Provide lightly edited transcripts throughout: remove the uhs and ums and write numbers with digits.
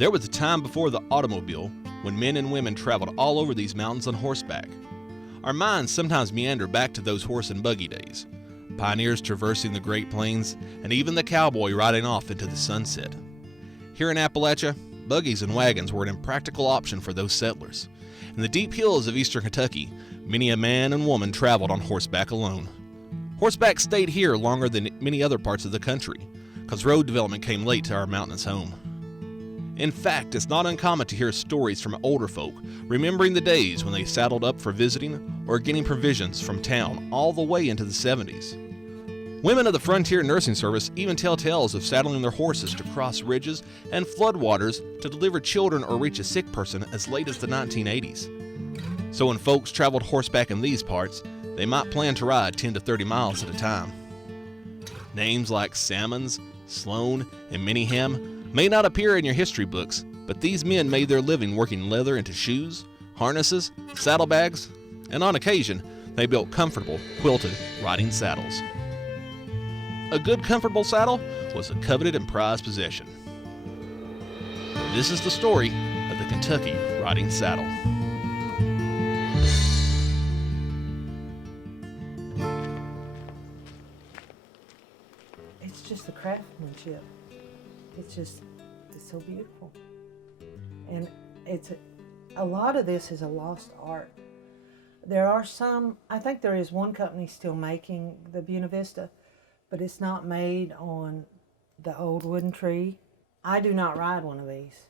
There was a time before the automobile when men and women traveled all over these mountains on horseback. Our minds sometimes meander back to those horse and buggy days, pioneers traversing the Great Plains, and even the cowboy riding off into the sunset. Here in Appalachia, buggies and wagons were an impractical option for those settlers. In the deep hills of eastern Kentucky, many a man and woman traveled on horseback alone. Horseback stayed here longer than many other parts of the country, because road development came late to our mountainous home. In fact, it's not uncommon to hear stories from older folk remembering the days when they saddled up for visiting or getting provisions from town all the way into the 70s. Women of the Frontier Nursing Service even tell tales of saddling their horses to cross ridges and floodwaters to deliver children or reach a sick person as late as the 1980s. So when folks traveled horseback in these parts, they might plan to ride 10 to 30 miles at a time. Names like Salmons, Sloan, and Minningham may not appear in your history books, but these men made their living working leather into shoes, harnesses, saddlebags, and on occasion, they built comfortable, quilted riding saddles. A good, comfortable saddle was a coveted and prized possession. This is the story of the Kentucky riding saddle. It's just the craftsmanship. It's so beautiful. And a lot of this is a lost art. There are some, I think there is one company still making the Buena Vista, but it's not made on the old wooden tree. I do not ride one of these,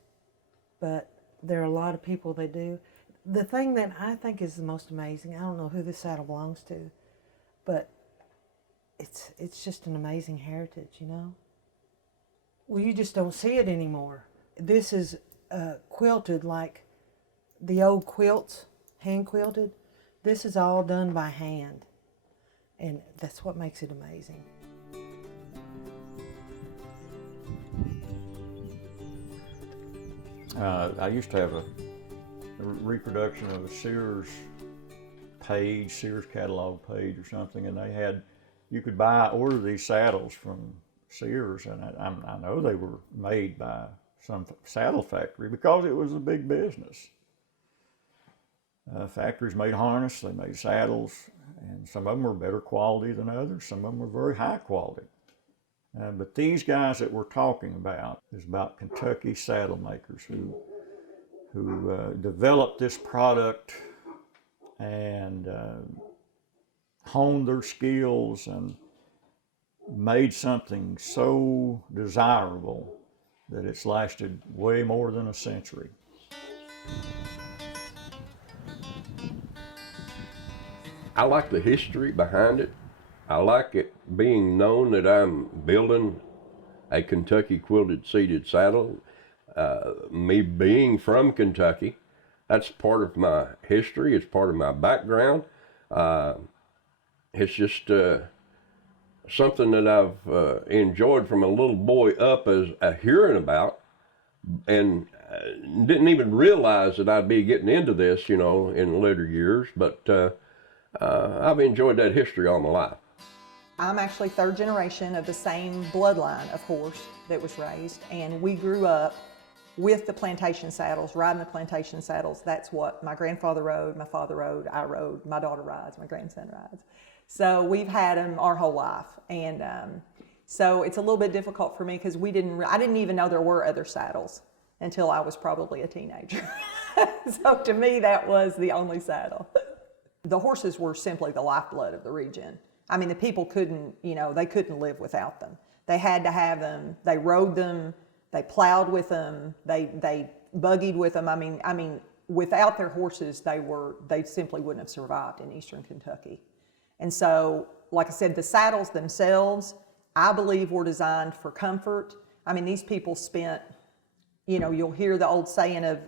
but there are a lot of people that do. The thing that I think is the most amazing, I don't know who this saddle belongs to, but it's just an amazing heritage, you know? Well, you just don't see it anymore. This is quilted like the old quilts, hand quilted. This is all done by hand, and that's what makes it amazing. I used to have a reproduction of a Sears page, Sears catalog page or something, and you could order these saddles from Sears, and I know they were made by some saddle factory because it was a big business. Factories made harness, they made saddles, and some of them were better quality than others, some of them were very high quality. But these guys that we're talking about is about Kentucky saddle makers who developed this product and honed their skills and made something so desirable that it's lasted way more than a century. I like the history behind it. I like it being known that I'm building a Kentucky quilted seated saddle. Me being from Kentucky, that's part of my history, it's part of my background. It's just something that I've enjoyed from a little boy up as hearing about, and didn't even realize that I'd be getting into this, you know, in later years, but I've enjoyed that history all my life. I'm actually third generation of the same bloodline of horse that was raised, and we grew up with the plantation saddles, riding the plantation saddles. That's what my grandfather rode, my father rode, I rode, my daughter rides, my grandson rides. So we've had them our whole life, and so it's a little bit difficult for me because I didn't even know there were other saddles until I was probably a teenager. So to me, that was the only saddle. The horses were simply the lifeblood of the region. I mean, the people couldn't, they couldn't live without them. They had to have them. They rode them. They plowed with them. They buggied with them. I mean, without their horses, they simply wouldn't have survived in eastern Kentucky. And so, like I said, the saddles themselves, I believe, were designed for comfort. I mean, these people spent, you'll hear the old saying of,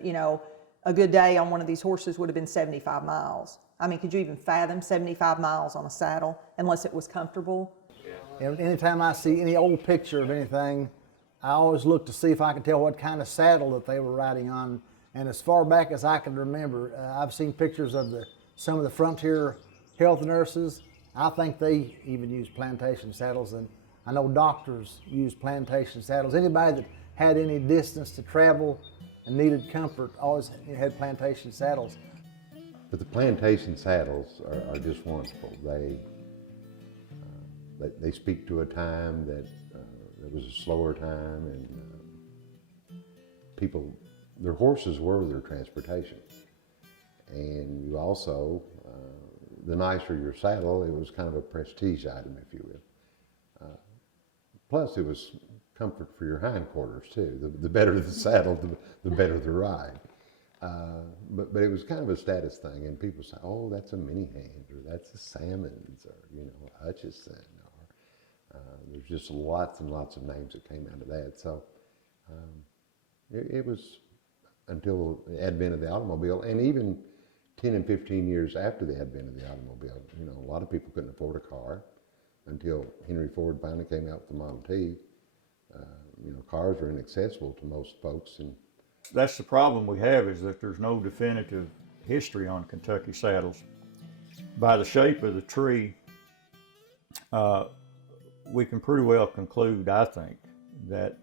a good day on one of these horses would have been 75 miles. I mean, could you even fathom 75 miles on a saddle unless it was comfortable? Anytime I see any old picture of anything, I always look to see if I can tell what kind of saddle that they were riding on. And as far back as I can remember, I've seen pictures of some of the frontier health nurses. I think they even use plantation saddles, and I know doctors use plantation saddles. Anybody that had any distance to travel and needed comfort always had Plantation saddles. But the Plantation saddles are just wonderful. They speak to a time that it was a slower time, and people, their horses were their transportation. And you also, the nicer your saddle, it was kind of a prestige item, if you will. Plus, it was comfort for your hindquarters too. The better the saddle, the better the ride. But it was kind of a status thing, and people say, "Oh, that's a mini hand, or that's a Salmons, or a Hutchison." Or there's just lots and lots of names that came out of that. So it was until the advent of the automobile, and even 10 and 15 years after the advent of the automobile. A lot of people couldn't afford a car until Henry Ford finally came out with the Model T. Cars were inaccessible to most folks, and That's the problem we have, is that there's no definitive history on Kentucky saddles. By the shape of the tree, we can pretty well conclude, I think, that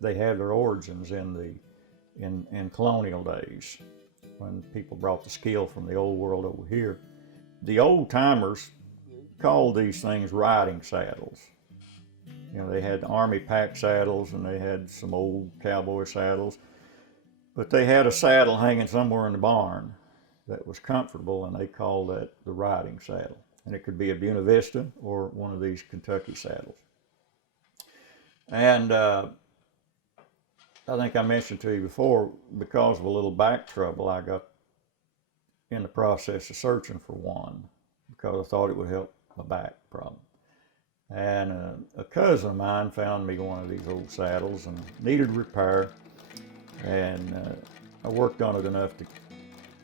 they have their origins in colonial days, when people brought the skill from the old world over here. The old timers called these things riding saddles. They had army pack saddles, and they had some old cowboy saddles, but they had a saddle hanging somewhere in the barn that was comfortable, and they called that the riding saddle. And it could be a Buena Vista or one of these Kentucky saddles. And I think I mentioned to you before, because of a little back trouble, I got in the process of searching for one, because I thought it would help my back problem. And a cousin of mine found me one of these old saddles and needed repair, and I worked on it enough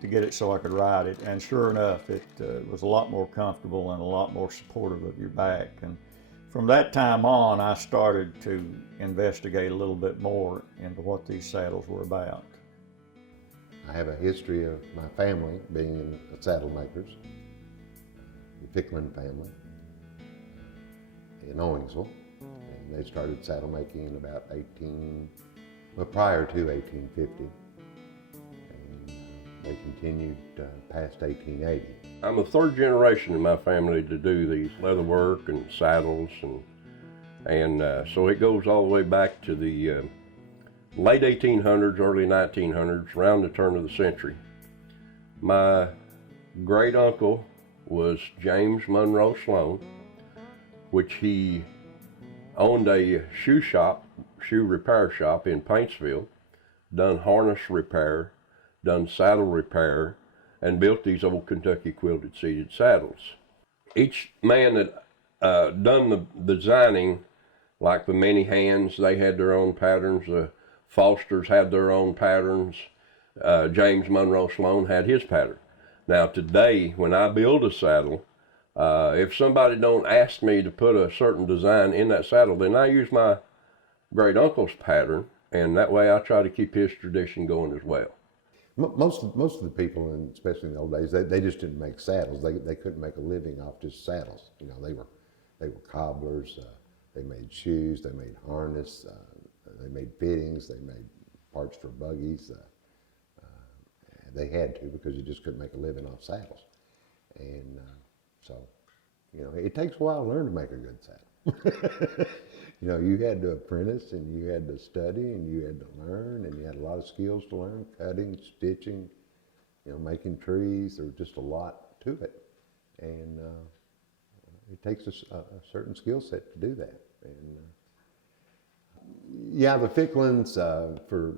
to get it so I could ride it, and sure enough, it was a lot more comfortable and a lot more supportive of your back. And from that time on, I started to investigate a little bit more into what these saddles were about. I have a history of my family being in saddle makers, the Ficklin family in Owensville, and they started saddle making in about prior to 1850, and they continued past 1880. I'm the third generation in my family to do these leather work and saddles, and so it goes all the way back to the late 1800s, early 1900s, around the turn of the century. My great uncle was James Monroe Sloan, which he owned a shoe repair shop in Paintsville, done harness repair, done saddle repair, and built these old Kentucky quilted seated saddles. Each man that done the designing, like the many hands, they had their own patterns. The Fosters had their own patterns. James Monroe Sloan had his pattern. Now today, when I build a saddle, if somebody don't ask me to put a certain design in that saddle, then I use my great uncle's pattern, and that way I try to keep his tradition going as well. Most of the people, and especially in the old days, they just didn't make saddles. They couldn't make a living off just saddles. They were cobblers. They made shoes. They made harness. They made fittings. They made parts for buggies. They had to, because you just couldn't make a living off saddles. And so, it takes a while to learn to make a good saddle. You had to apprentice, and you had to study, and you had to learn, and you had a lot of skills to learn: cutting, stitching, making trees. There was just a lot to it, and it takes a certain skill set to do that. And yeah, the Ficklins, for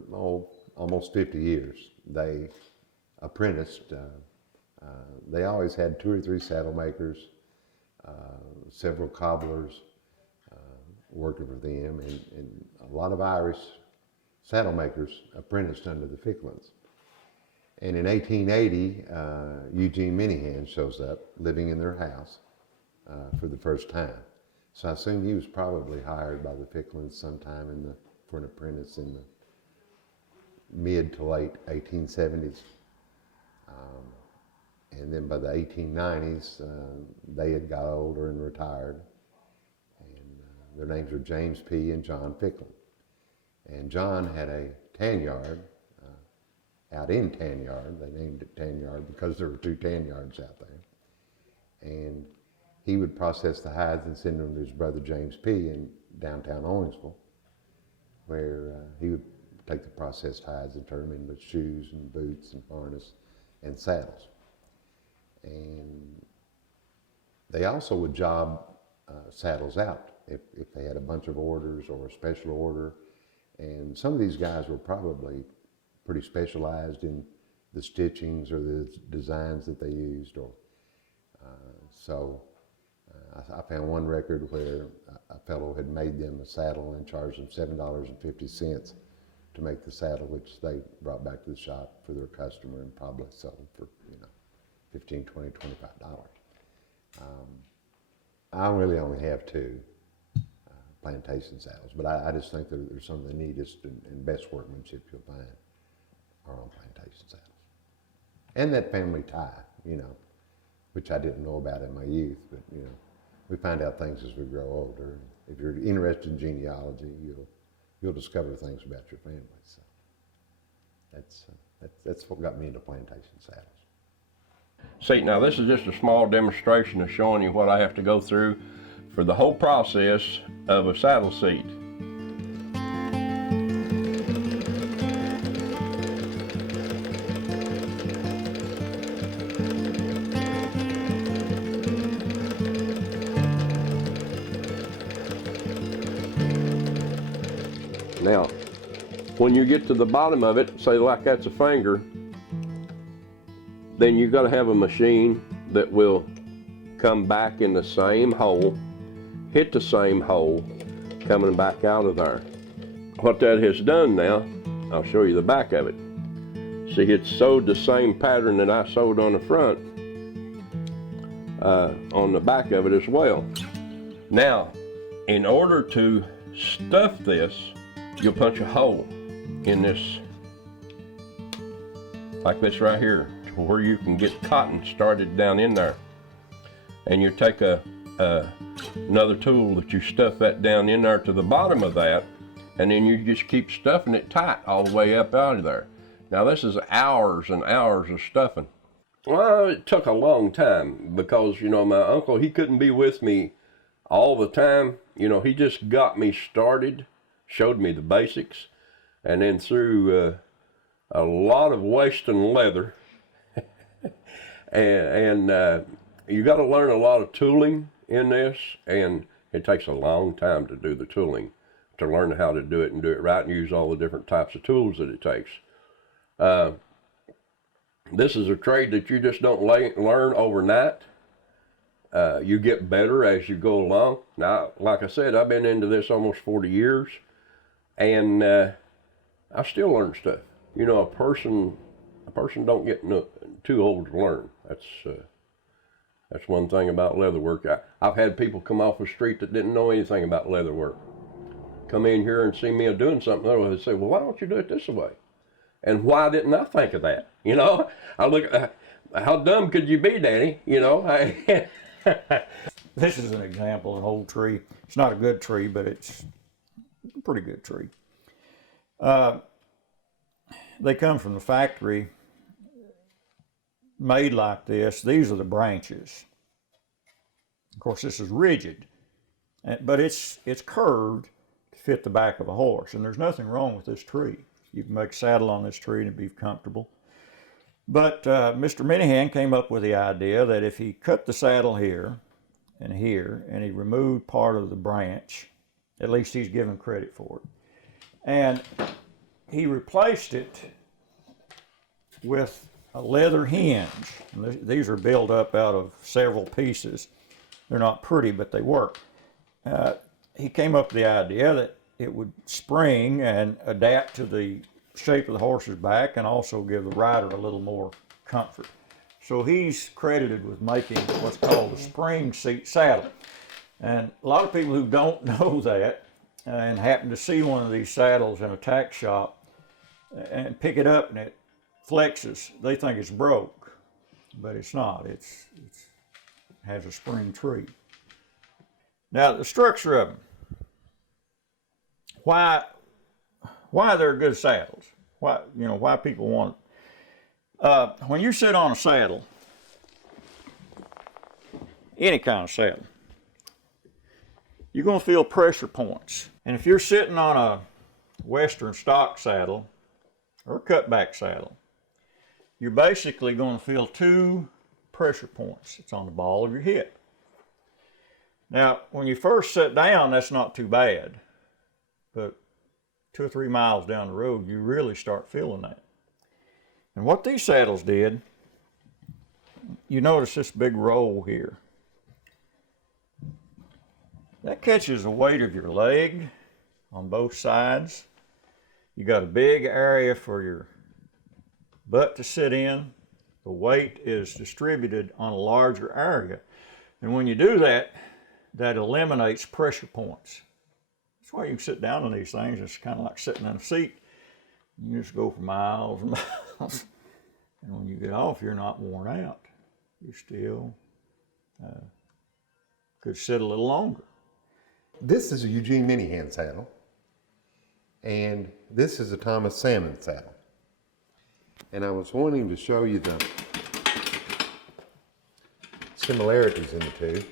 almost 50 years, they apprenticed. They always had 2 or 3 saddle makers, several cobblers working for them, and a lot of Irish saddle makers apprenticed under the Ficklins. And in 1880, Eugene Minihan shows up living in their house for the first time. So I assume he was probably hired by the Ficklins sometime for an apprentice in the mid to late 1870s. And then by the 1890s, they had got older and retired. And their names were James P. and John Ficklin. And John had a tan yard out in Tan Yard. They named it Tan Yard because there were 2 tan yards out there. And he would process the hides and send them to his brother James P. in downtown Owensville, where he would take the processed hides and turn them into shoes and boots and harness and saddles. And they also would job saddles out if they had a bunch of orders or a special order. And some of these guys were probably pretty specialized in the stitchings or the designs that they used. I found one record where a fellow had made them a saddle and charged them $7.50 to make the saddle, which they brought back to the shop for their customer and probably sold for, $15, $20, $25. I really only have 2 plantation saddles, but I just think that they're some of the neatest and best workmanship you'll find are on plantation saddles. And that family tie, which I didn't know about in my youth, but we find out things as we grow older. If you're interested in genealogy, you'll discover things about your family. So that's what got me into plantation saddles. See, now this is just a small demonstration of showing you what I have to go through for the whole process of a saddle seat. Now, when you get to the bottom of it, say like that's a finger, then you've got to have a machine that will come back in the same hole, hit the same hole, coming back out of there. What that has done now, I'll show you the back of it. See, it's sewed the same pattern that I sewed on the front, on the back of it as well. Now, in order to stuff this, you'll punch a hole in this, like this right here, to where you can get cotton started down in there. And you take another tool that you stuff that down in there to the bottom of that, and then you just keep stuffing it tight all the way up out of there. Now this is hours and hours of stuffing. Well, it took a long time because, my uncle, he couldn't be with me all the time. He just got me started, showed me the basics, and then through a lot of wasting leather. and you got to learn a lot of tooling in this, and it takes a long time to do the tooling, to learn how to do it and do it right and use all the different types of tools that it takes. This is a trade that you just don't learn overnight. You get better as you go along. Now, like I said, I've been into this almost 40 years, and I still learn stuff. A person don't get too old to learn. That's one thing about leather work. I've had people come off the street that didn't know anything about leather work, come in here and see me doing something. They say, "Well, why don't you do it this way?" And why didn't I think of that? I look at how dumb could you be, Danny? This is an example of an old tree. It's not a good tree, but it's a pretty good tree. They come from the factory made like this. These are the branches. Of course, this is rigid, but it's curved to fit the back of a horse, and there's nothing wrong with this tree. You can make a saddle on this tree and it'd be comfortable. But Mr. Minihan came up with the idea that if he cut the saddle here, and he removed part of the branch, at least he's given credit for it, and he replaced it with a leather hinge. These are built up out of several pieces. They're not pretty, but they work. He came up with the idea that it would spring and adapt to the shape of the horse's back and also give the rider a little more comfort. So he's credited with making what's called a spring seat saddle. And a lot of people who don't know that and happen to see one of these saddles in a tack shop and pick it up and it flexes, they think it's broke, but it's not. It has a spring tree. Now the structure of them. Why why they're good saddles. Why people want it. When you sit on a saddle, any kind of saddle, you're going to feel pressure points. And if you're sitting on a Western stock saddle or a cutback saddle, you're basically going to feel 2 pressure points. It's on the ball of your hip. Now, when you first sit down, that's not too bad. But 2 or 3 miles down the road, you really start feeling that. And what these saddles did, you notice this big roll here. That catches the weight of your leg on both sides. You got a big area for your butt to sit in. The weight is distributed on a larger area. And when you do that, that eliminates pressure points. That's why you can sit down on these things. It's kind of like sitting in a seat. You just go for miles and miles. And when you get off, you're not worn out. You still could sit a little longer. This is a Eugene Minihan saddle, and this is a Thomas Salmon saddle. And I was wanting to show you the similarities in the two.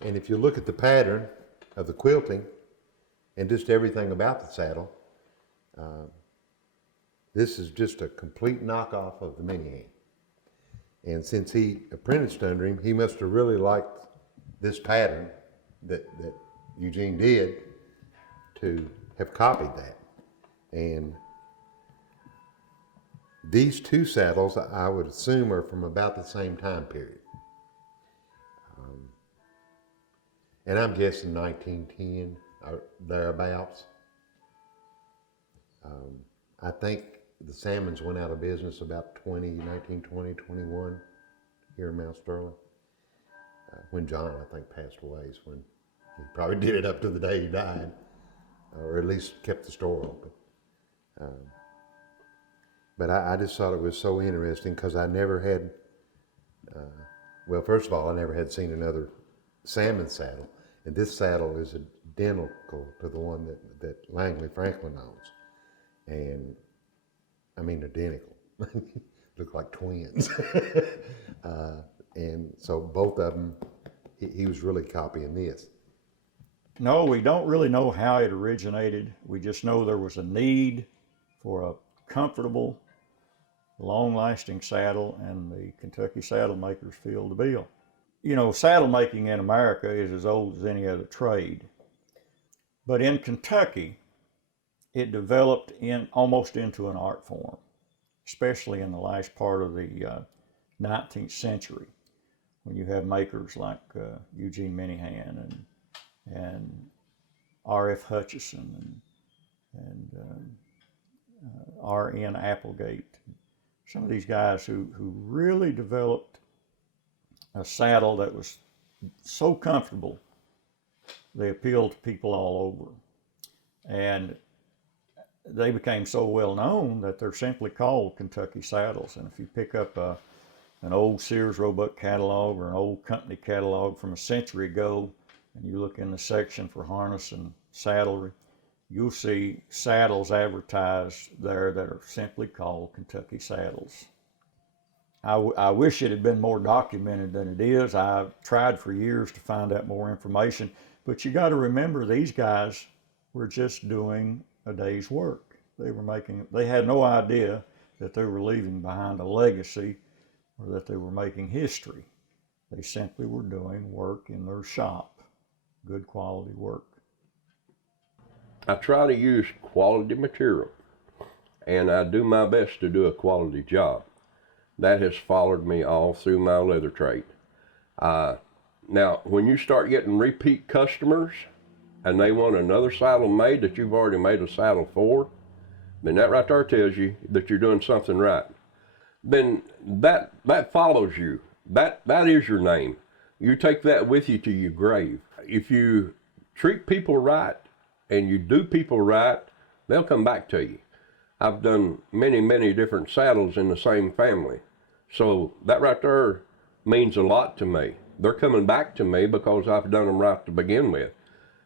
And if you look at the pattern of the quilting and just everything about the saddle, this is just a complete knockoff of the Minihan. And since he apprenticed under him, he must have really liked this pattern that Eugene did to have copied that. And these 2 saddles, I would assume, are from about the same time period. And I'm guessing 1910 or thereabouts. I think the Salmons went out of business about 1920, 21 here in Mount Sterling. When John, I think, passed away is when he probably did it up to the day he died, or at least kept the store open. But I just thought it was so interesting because I never had, well, first of all, I never had seen another Salmon saddle, and this saddle is identical to the one that Langley Franklin owns. And I mean identical, look like twins. And so both of them, he was really copying this. No, we don't really know how it originated. We just know there was a need for a comfortable, long-lasting saddle, and the Kentucky saddle makers filled the bill. You know, saddle making in America is as old as any other trade. But in Kentucky, it developed almost into an art form, especially in the last part of the 19th century, when you have makers like Eugene Minihan and R.F. Hutchison and R.N. Applegate. Some of these guys who really developed a saddle that was so comfortable, they appealed to people all over. And they became so well known that they're simply called Kentucky saddles. And if you pick up an old Sears Roebuck catalog or an old company catalog from a century ago, and you look in the section for harness and saddlery, you'll see saddles advertised there that are simply called Kentucky saddles. I wish it had been more documented than it is. I've tried for years to find out more information, but you got to remember these guys were just doing a day's work. They had no idea that they were leaving behind a legacy or that they were making history. They simply were doing work in their shop, good quality work. I try to use quality material, and I do my best to do a quality job. That has followed me all through my leather trade. Now, when you start getting repeat customers and they want another saddle made that you've already made a saddle for, then that right there tells you that you're doing something right. Then that follows you. That is your name. You take that with you to your grave. If you treat people right and you do people right, they'll come back to you. I've done many, many different saddles in the same family. So that right there means a lot to me. They're coming back to me because I've done them right to begin with.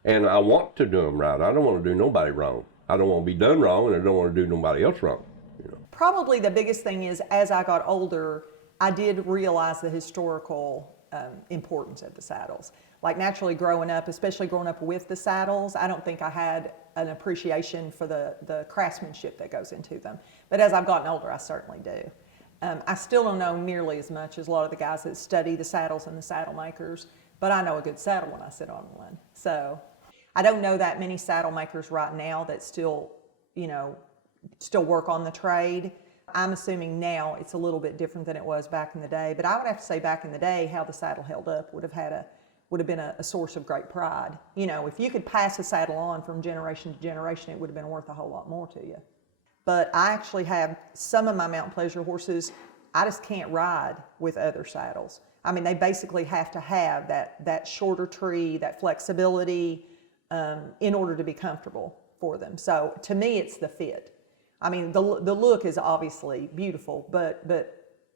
And I want to do them right. I don't want to do nobody wrong. I don't want to be done wrong, and I don't want to do nobody else wrong. Probably the biggest thing is, as I got older, I did realize the historical importance of the saddles. Like naturally growing up, especially growing up with the saddles, I don't think I had an appreciation for the craftsmanship that goes into them. But as I've gotten older, I certainly do. I still don't know nearly as much as a lot of the guys that study the saddles and the saddle makers, but I know a good saddle when I sit on one. So I don't know that many saddle makers right now that still, still work on the trade. I'm assuming now it's a little bit different than it was back in the day, but I would have to say back in the day, how the saddle held up would have been a source of great pride. If you could pass a saddle on from generation to generation, it would have been worth a whole lot more to you. But I actually have some of my mountain pleasure horses, I just can't ride with other saddles. I mean, they basically have to have that shorter tree, that flexibility, in order to be comfortable for them. So to me, it's the fit. I mean, the look is obviously beautiful, but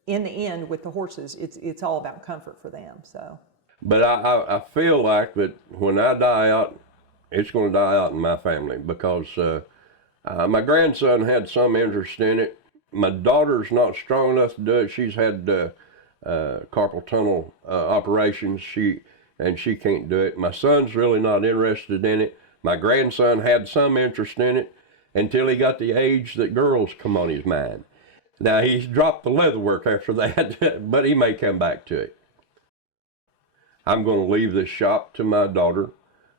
in the end, with the horses, it's all about comfort for them. So. But I feel like that when I die out, it's going to die out in my family, because my grandson had some interest in it. My daughter's not strong enough to do it. She's had carpal tunnel operations, and she can't do it. My son's really not interested in it. My grandson had some interest in it until he got the age that girls come on his mind. Now, he's dropped the leather work after that, but he may come back to it. I'm going to leave this shop to my daughter,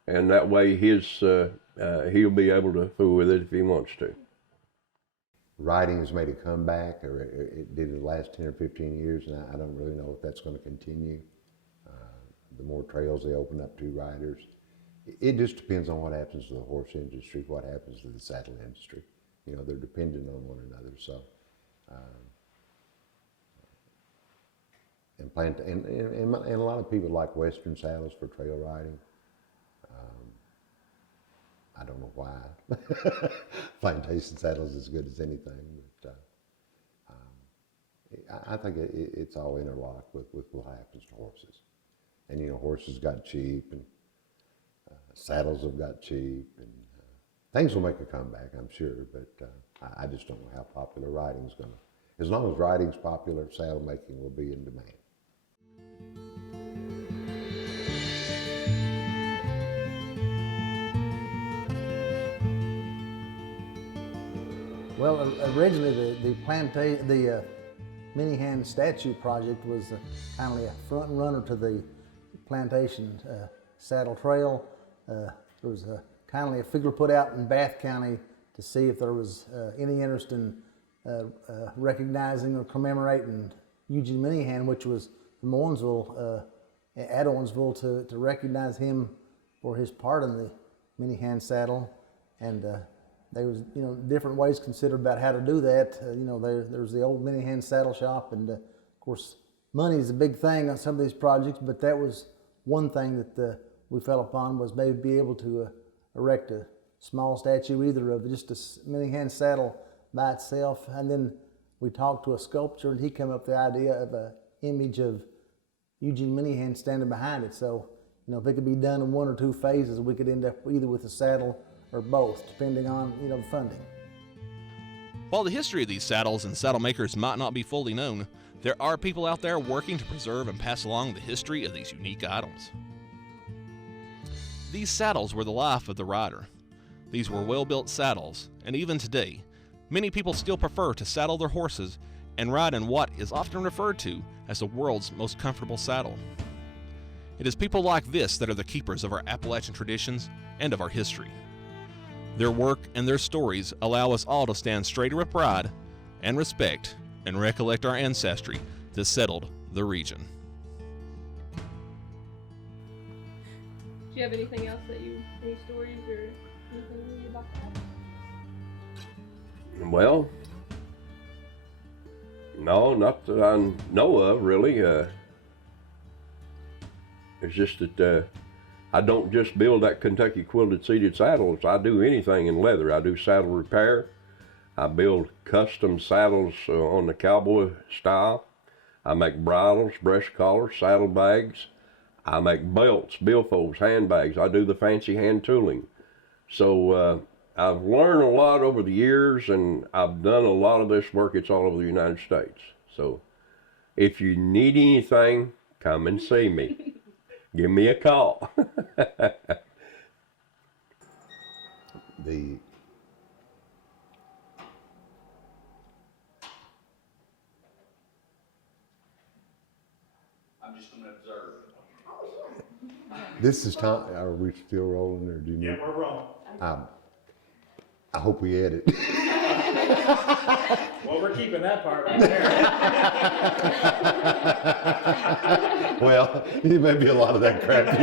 and that way he'll be able to fool with it if he wants to. Riding has made a comeback, or it did in the last 10 or 15 years, and I don't really know if that's going to continue. The more trails they open up to riders. It just depends on what happens to the horse industry, what happens to the saddle industry. They're dependent on one another. So, and a lot of people like Western saddles for trail riding. I don't know why. Plantation saddles as good as anything, but I think it's all interlocked with what happens to horses. And horses got cheap, and saddles have got cheap, and things will make a comeback, I'm sure, but I just don't know how popular riding's going to. As long as riding's popular, saddle making will be in demand. Well, originally the Mini Hand statue project was kind of a front runner to the Plantation saddle trail. There was kindly a figure put out in Bath County to see if there was any interest in recognizing or commemorating Eugene Minihan, which was from Owensville, at Owensville, to recognize him for his part in the Minihan saddle. And there was, different ways considered about how to do that. There's the old Minihan saddle shop, and of course, money is a big thing on some of these projects, but that was one thing that we fell upon, was maybe be able to erect a small statue, either of just a Minihan saddle by itself, and then we talked to a sculptor, and he came up with the idea of an image of Eugene Minihan standing behind it. So, if it could be done in one or two phases, we could end up either with a saddle or both, depending on, the funding. While the history of these saddles and saddle makers might not be fully known, there are people out there working to preserve and pass along the history of these unique items. These saddles were the life of the rider. These were well-built saddles, and even today, many people still prefer to saddle their horses and ride in what is often referred to as the world's most comfortable saddle. It is people like this that are the keepers of our Appalachian traditions and of our history. Their work and their stories allow us all to stand straighter with pride and respect and recollect our ancestry that settled the region. Do you have anything else any stories or anything about that? Well, no, not that I know of, really. It's just that I don't just build that Kentucky quilted seated saddles. I do anything in leather. I do saddle repair. I build custom saddles on the cowboy style. I make bridles, brush collars, saddlebags. I make belts, billfolds, handbags. I do the fancy hand tooling. So I've learned a lot over the years, and I've done a lot of this work. It's all over the United States. So if you need anything, come and see me. Give me a call. The I'm just going to observe. This is time. Are we still rolling, or do you need? Yeah, we're wrong. I hope we edit. Well, we're keeping that part right there. Well, there may be a lot of that crap.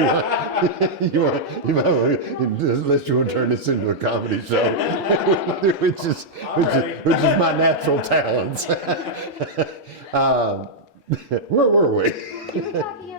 You might want to, unless you want to turn this into a comedy show, which is my natural talents. Where were we? You were talking